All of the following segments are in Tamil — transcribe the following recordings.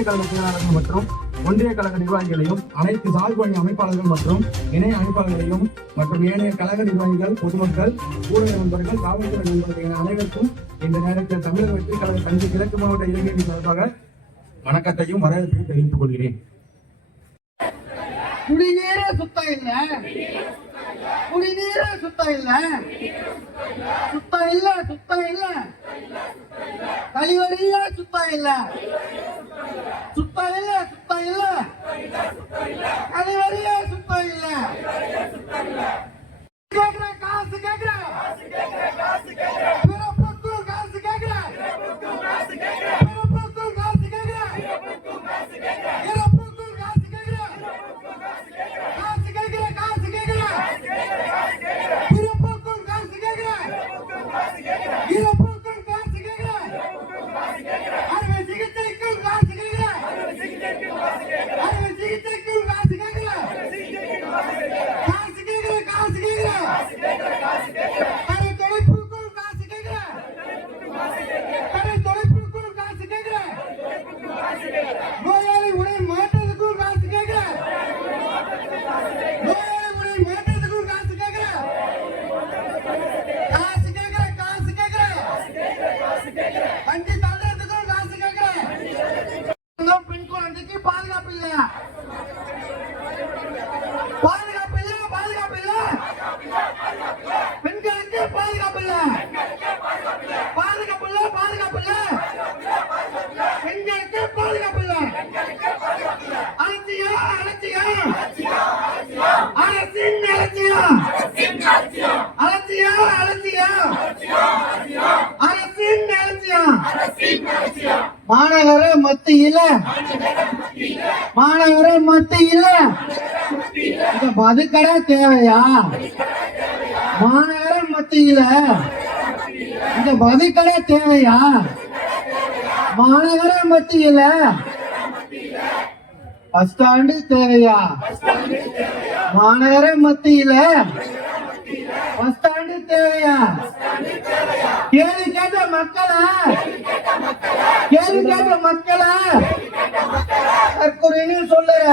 ஒன்றிய கழக செயலாளர்கள் மற்றும் ஒன்றிய கழக நிர்வாகிகளையும் அனைத்து சார்பணி அமைப்பாளர்கள் மற்றும் இணை அமைப்பாளர்களையும் மற்றும் ஏனைய கழக நிர்வாகிகள் பொதுமக்கள் ஊரக நண்பர்கள் காவல்துறை நண்பர்கள் என அனைவருக்கும் இந்த நேரத்தில் தமிழக வெற்றி கழக தஞ்சை கிழக்கு மாவட்ட இளைஞர்கள் சார்பாக வணக்கத்தையும் வரவேற்பையும் தெரிவித்துக் கொள்கிறேன். குடிநீரே சுத்தம் இல்ல. குடிநீரே சுத்தம் இல்ல. சுத்தம் இல்ல சுத்தம் இல்ல. கழிவறையே சுத்தம் இல்ல. சுத்தம் இல்ல சுத்தம் இல்ல கழிவறையே சுத்தம் இல்ல கேக்குற காசு கேக்குற பெண்களுக்கு பாதுகாப்பு இல்ல பாதுகாப்பு இல்ல பாதுகாப்பு இல்ல பெண்களுக்கு பாதுகாப்பு இல்ல அலட்சியம் அலட்சியம் அரசின் அலட்சியம் அலட்சியம் அலட்சியம் அரசின் அலட்சியம் மாநகர மத்தியில. மாநகர மத்தியில. இந்த மதுக்கடை தேவையா? மாநகர மத்தியில இந்த மதுக்கடை தேவையா? மாநகர மத்தியில பஸ் ஸ்டாண்டு தேவையா? மாநகர மத்தியில பஸ் ஸ்டாண்டு தேவையா? கேள்வி கேட்ட மக்களா? கேள்வி கேட்ட மக்களா? தற்கொலைன்னு சொல்லுற.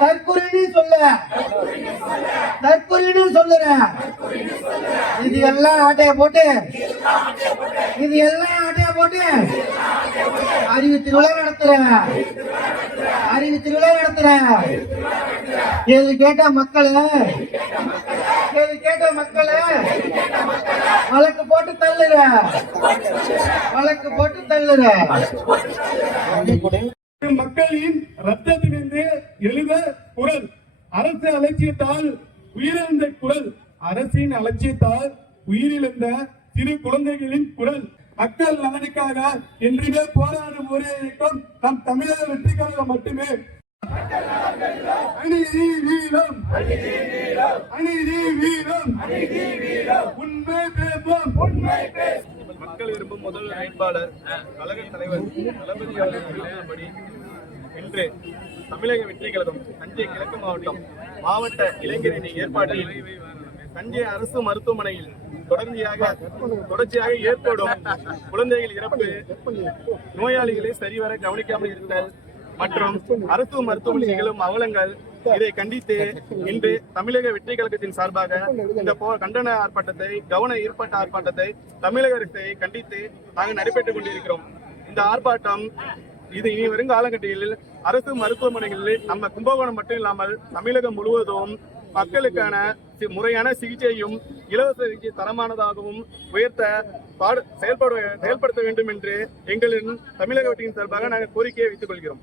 தற்கொலைன்னு சொல்ல தற்கொலைன்னு சொல்லுற. இது எல்லாம் ஆட்டைய போட்டு இது எல்லாம் ஆட்டைய போட்டு அறிவு திருவிழா நடத்துற. அறிவு திருவிழா நடத்துற. கேள்வி கேட்ட மக்களை கேள்வி கேட்ட மக்களே. வழக்கு போட்டு தள்ளுற வழக்கு போட்டு தள்ளுற மக்களின் ரத்தத்திலிருந்து எழுத குரல். அரசு அலட்சியத்தால் உயிரிழந்த குரல். அரசின் அலட்சியத்தால் உயிரிழந்த சிறு குழந்தைகளின் குரல். மக்கள் நலனுக்காக என்றுமே போராடும் ஒரே இயக்கம் நம் தமிழக வெற்றிக்காக மட்டுமே. அநீதி வீரம் அநீதி வீரம் உண்மை பேசும் உண்மை மக்கள் விரும்பும் முதல் வேட்பாளர் கழக தலைவர் தளபதி அவர்களின் அறிவுரைப்படி இன்று தமிழக வெற்றி கழகம் தஞ்சை கிழக்கு மாவட்டம் மாவட்ட இளைஞரணி ஏற்பாட்டில் தஞ்சை அரசு மருத்துவமனையில் தொடர்ச்சியாக தொடர்ச்சியாக ஏற்படும் குழந்தைகள் இறப்பு நோயாளிகளை சரிவர கவனிக்காமல் இருத்தல் மற்றும் அரசு மருத்துவமனை நிகழும் அவலங்கள் இதை கண்டித்து இன்று தமிழக வெற்றி கழகத்தின் சார்பாக இந்த போ கண்டன ஆர்ப்பாட்டத்தை கவன ஈர்ப்பாட்ட ஆர்ப்பாட்டத்தை தமிழக அரசை கண்டித்து நாங்கள் நடைபெற்றுக் கொண்டிருக்கிறோம். இந்த ஆர்ப்பாட்டம் இது இனி வரும் காலகட்டங்களில் அரசு மருத்துவமனைகளில் நம்ம கும்பகோணம் மட்டும் இல்லாமல் தமிழகம் முழுவதும் மக்களுக்கான முறையான சிகிச்சையும் இலவச சிகிச்சை தரமானதாகவும் உயர்த்த செயல்பட செயல்படுத்த வேண்டும் என்று எங்களின் தமிழக வெற்றியின் சார்பாக நாங்கள் கோரிக்கையை வைத்துக் கொள்கிறோம்.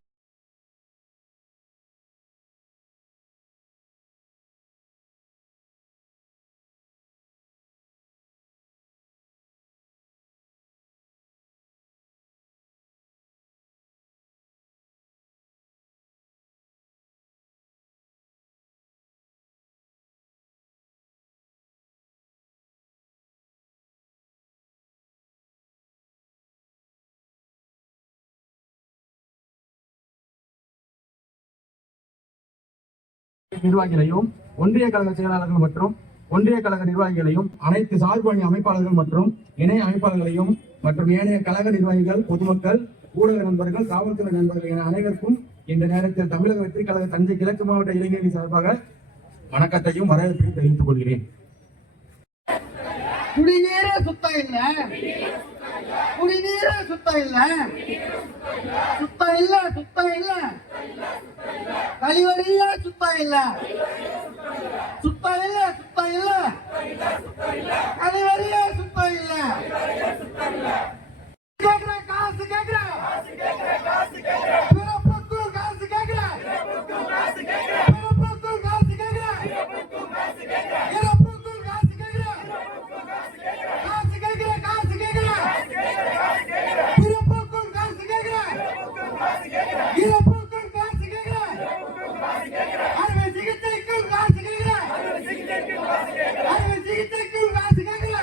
நிர்வாகிகளையும் ஒன்றிய கழக செயலாளர்கள் மற்றும் ஒன்றிய கழக நிர்வாகிகளையும் அனைத்து சார்பு அணி அமைப்பாளர்கள் மற்றும் இணை அமைப்பாளர்களையும் மற்றும் ஏனைய கழக நிர்வாகிகள் பொதுமக்கள் ஊடக நண்பர்கள் காவல்துறை நண்பர்கள் என அனைவருக்கும் இந்த நேரத்தில் தமிழக வெற்றி கழக தஞ்சை கிழக்கு மாவட்ட இளைஞரணி சார்பாக வணக்கத்தையும் வரவேற்பையும் தெரிவித்துக் கொள்கிறேன். குடிநீரே சுத்தம் இல்ல. குடிநீரே சுத்தம் இல்ல. சுத்தம் இல்ல சுத்தம் இல்ல. கழிவறையில சுத்தம் இல்ல. சுத்தம் இல்ல சுத்தம் இல்ல கழிவறையில சுத்தம் இல்ல கேக்குற காசு கேக்குற பிறப்புக்கும் காசு கேக்குற பிறப்புக்கும் காசு கேக்குற இறப்புக்கும் காசு கேக்குற காசு கேக்குற காசு கேக்குற பிறப்புக்கும் காசு கேக்குற இறப்புக்கும் காசு கேக்குற அறுவை சிகிச்சைக்கும் காசு கேக்குற அறுவை சிகிச்சைக்கும் காசு கேக்குற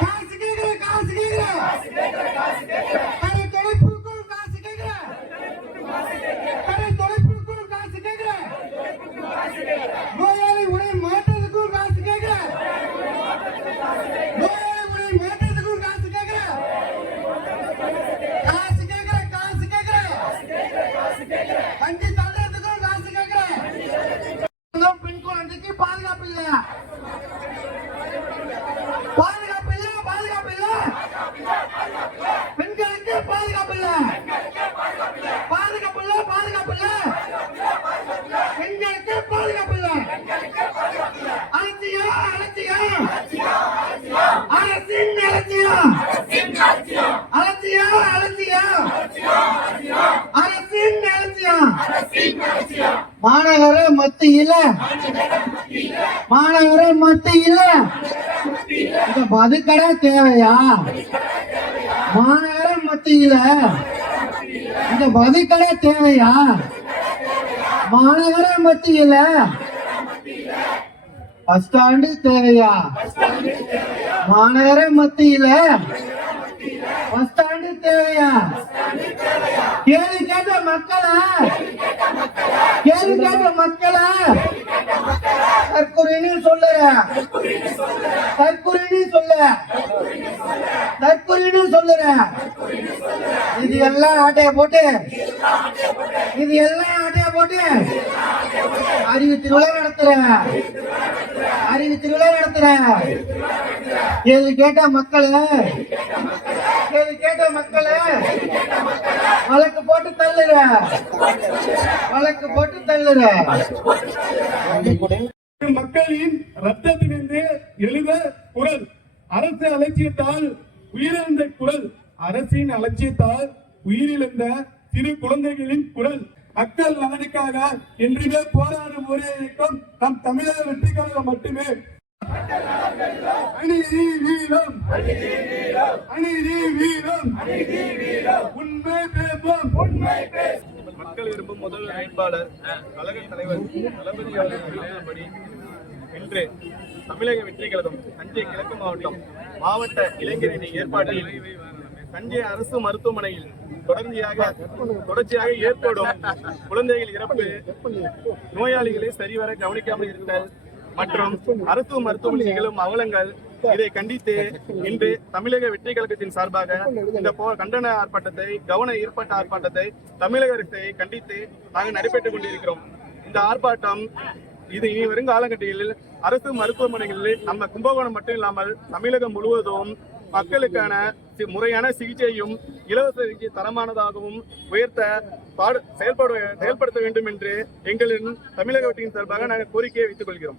காசு கேக்குற காசு கேக்குற கரை தொலைப்புக்கும் காசு கேக்குற கரை தொலைப்புக்கும் காசு கேக்குற நோயாளி உடை மாற்றத்துக்கும் காசு கேக்குற நோயாளி உடை மாற்றத்துக்கும் காசு கேக்குற காசு கேக்குற காசு கேக்குற வண்டி தள்ளுறதுக்கும் காசு கேக்குற பெண் குழந்தைக்கு பாதுகாப்பு இல்ல பாதுகாப்பு இல்ல பாதுகாப்பு இல்ல பெண்களுக்கு பாதுகாப்பு இல்ல பாதுகாப்பு இல்ல பாதுகாப்பு இல்ல பெண்களுக்கு பாதுகாப்பு இல்ல அலட்சியம் அலட்சியம் அரசின் அலட்சியம் அலட்சியம் அலட்சியம் அரசின் அலட்சியம் மாநகர மத்தியில. மாநகர மத்தியில. இந்த மதுக்கடை தேவையா? மாநகர மத்தியில. இந்த மதுக்கடை தேவையா? மாநகர மத்தியில. பஸ் ஸ்டாண்டு தேவையா? மாநகர மத்தியில. பஸ் ஸ்டாண்டு தேவையா? கேள்வி மக்களை. கேள்வி கேட்ட மக்களை. தற்கொலைன்னு சொல்லுற. தற்கொலைன்னு சொல்ல. தற்கொலைன்னு சொல்லுற. இது எல்லாம் ஆட்டைய போட்டு. இது எல்லாம் ஆட்டைய போட்டு. அறிவு திருவிழா நடத்துற. அறிவு திருவிழா நடத்துற. கேள்வி கேட்ட மக்களை. கேள்வி கேட்ட மக்களை. வழக்கு போட்டு தள்ளுற. வழக்கு போட்டு தள்ளுற. மக்களின் ரத்தத்திலிருந்து எழுத குரல். அரசு அலட்சியத்தால் உயிரிழந்த குரல். அரசின் அலட்சியத்தால் உயிரிழந்த சிறு குழந்தைகளின் குரல். மக்கள் நலனுக்காக என்றுமே போராடும் ஒரே இயக்கம் நம் தமிழக வெற்றி கழகம் மட்டுமே அநீதி வீரம். அநீதி வீரம். உண்மை பேசும் உண்மை மக்கள் விரும்பும் முதல் வேட்பாளர் கழக தலைவர் தளபதி அவர்கள் இன்று தமிழக வெற்றி கழகம் தஞ்சை கிழக்கு மாவட்டம் மாவட்ட இளைஞரணி ஏற்பாட்டில் தஞ்சை அரசு மருத்துவமனையில் தொடர்ச்சியாக தொடர்ச்சியாக ஏற்படும் குழந்தைகள் இறப்பு நோயாளிகளை சரிவர கவனிக்காமல் இருத்தல் மற்றும் அரசு மருத்துவமனை நிகழும் அவலங்கள் இதை கண்டித்து இன்று தமிழக வெற்றி கழகத்தின் சார்பாக இந்த போ கண்டன ஆர்ப்பாட்டத்தை கவன ஈர்ப்பாட்ட ஆர்ப்பாட்டத்தை தமிழக அரசை கண்டித்து நாங்கள் நடைபெற்றுக் கொண்டிருக்கிறோம். இந்த ஆர்ப்பாட்டம் இது இனி வரும் காலகட்டங்களில் அரசு மருத்துவமனைகளில் நம்ம கும்பகோணம் மட்டும் இல்லாமல் தமிழகம் முழுவதும் மக்களுக்கான முறையான சிகிச்சையும் இலவச சிகிச்சை தரமானதாகவும் உயர்த்த பாடு செயல்பட செயல்படுத்த வேண்டும் என்று எங்களின் தமிழக வட்டியின் சார்பாக நாங்கள் கோரிக்கையை வைத்துக் கொள்கிறோம்.